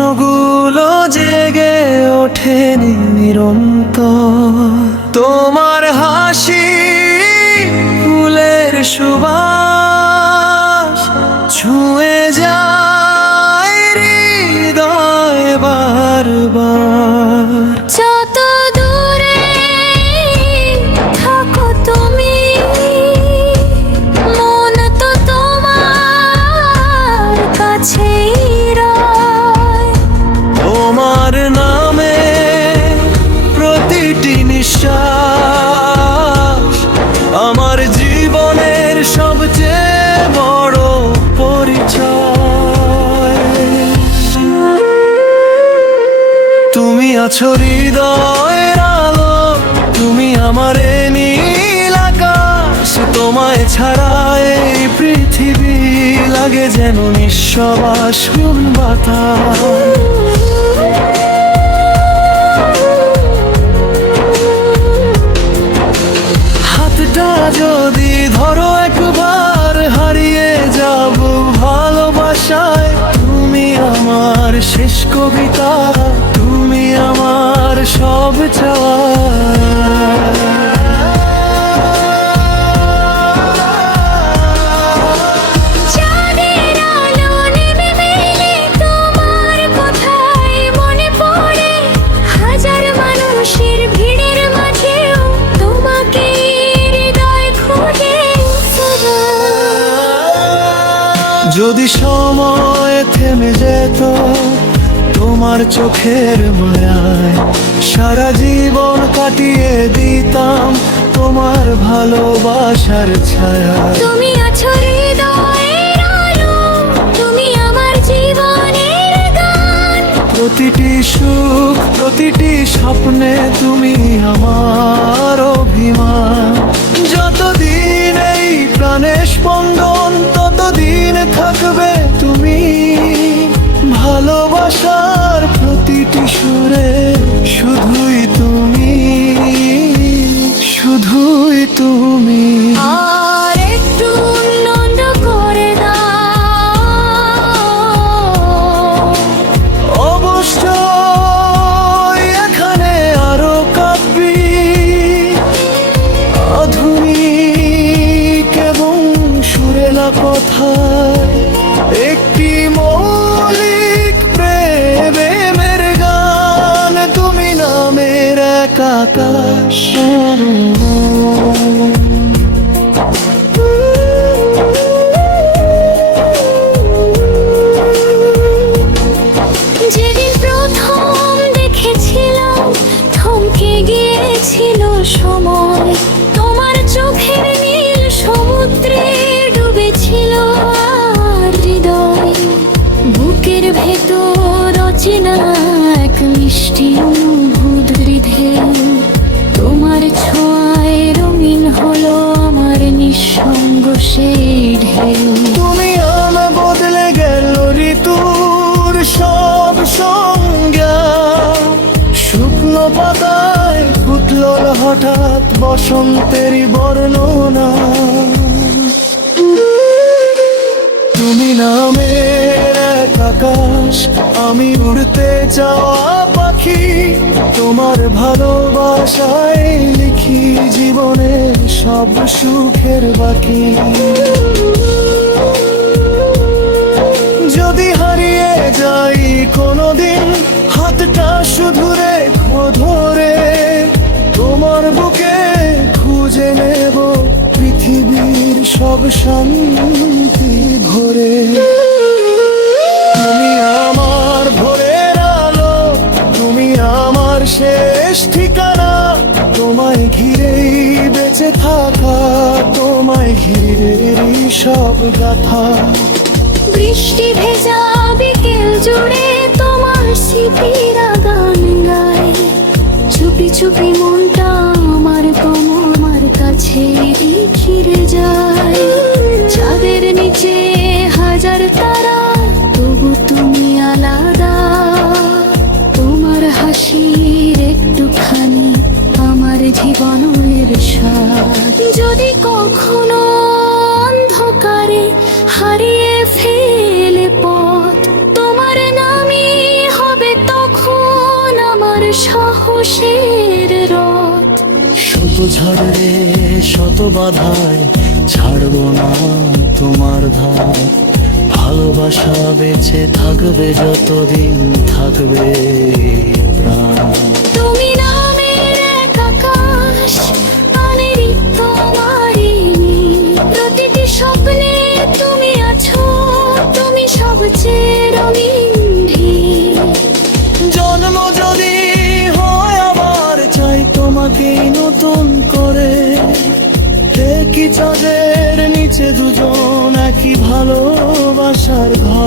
স্বপ্নগুলো জেগে ওঠে নিরন্তর। তোমার হাসি ফুলের সুবাস ছুঁয়ে যায় হৃদয় বারবার। যত দূরে থাকো তুমি, মন তো তোমার কাছেই রয়। তোমার নামে প্রতিটি নিঃশ্বাস আমার জীবনের সবচেয়ে বড় পরিচয়। তুমি আছো হৃদয়ের আলো, তুমি আমার নীল আকাশ। তোমায় ছাড়া এই পৃথিবী লাগে যেন নিঃশ্বাস বাতাস। হাতটা যদি ধরো একবার হারিয়ে যাব ভালোবাসায়। তুমি আমার শেষ কবিতা, তুমি আমার সব চাওয়া। চাঁদের আলো নেমে মেলে তোমার কথাই মনে পড়ে। হাজার মানুষের ভিড়ের মাঝেও তোমাকে হৃদয় খুঁজে। যদি সময় থেমে যেত তোমার চোখের মায়ায়, সারা জীবন কাটিয়ে দিতাম তোমার ভালোবাসার ছায়া। তুমি আছো হৃদয়ের আলো, তুমি আমার জীবনের গান। প্রতিটি সুখ প্রতিটি স্বপ্নে তুমি আমার অভিমান। যতদিন এই প্রাণে স্পন্দন ততদিন থাকবে তুমি। ভালোবাসার প্রতিটি সুরে শুধুই তুমি, শুধুই তুমি। আর একটু নন্দ করে দাও। অবশ্যই এখানে আরো কাঁদবি, আধুনিক এবং সুরেলা কথায় একটি মৌলিক প্রেমের গান। তুমি নামের এক আকাশ। যেদিন প্রথম দেখেছিলাম থমকে গিয়েছিল সময়। তোমার চোখের নীল সমুদ্রে ডুবেছিল আর হৃদয়। বুকের ভেতর অচেনা এক মিষ্টি অনুভূত ঢেউ। তোমার ছোঁয়ায় রঙিন হলো আমার নিঃসঙ্গ সেই ঢেউ। তুমি আনা বদলে গেল ঋতুর সব সংজ্ঞা। শুকনো পাতায় ফুটল হঠাৎ বসন্তেরই বর্ণনা। তুমি নামের এক আকাশ, আমি উড়তে চাওয়া পাখি। তোমার ভালোবাসায় লিখি জীবনের সব সুখের বাকি। যদি হারিয়ে যাই কোনোদিন হাতটা শুধু রেখো ধরে। তোমার বুকে খুঁজে নেব পৃথিবীর সব শান্তি ভরে। তুমি আমার ভোরের আলো, তুমি আমার শেষ ঠিকানা। তোমায় ঘিরেই বেঁচে থাকা, তোমায় ঘিরেই সব গাথা। বৃষ্টি ভেজা বিকেল জুড়ে তোমার স্মৃতিরা গান গায়। চুপি চুপি মনটা আমার তোমার কাছে ফিরে যায়। চাঁদের নিচে হাজার তারা, তবু তুমি আলাদা। তোমার হাসির একটুখানি আমার জীবনের স্বাদ। যদি কখনো অন্ধকারে হারিয়ে ফেলে পথ, তোমার নামই ঝড়ে শত বাধায় ছাড়বো না তোমার ধার। ভালোবাসা বেঁচে থাকবে যতদিন থাকবে প্রাণ। তুমি নামের এক আকাশ, পানিরই তোমারই নীল। প্রতিটি স্বপ্নে তুমি আছো, তুমি সবচেয়ে রঙিন ঢিল। জন্ম যদি হয় আবার চাই তোমাকে নতুন করে। একই চাঁদের নিচে দুজন একই ভালোবাসার ঘর।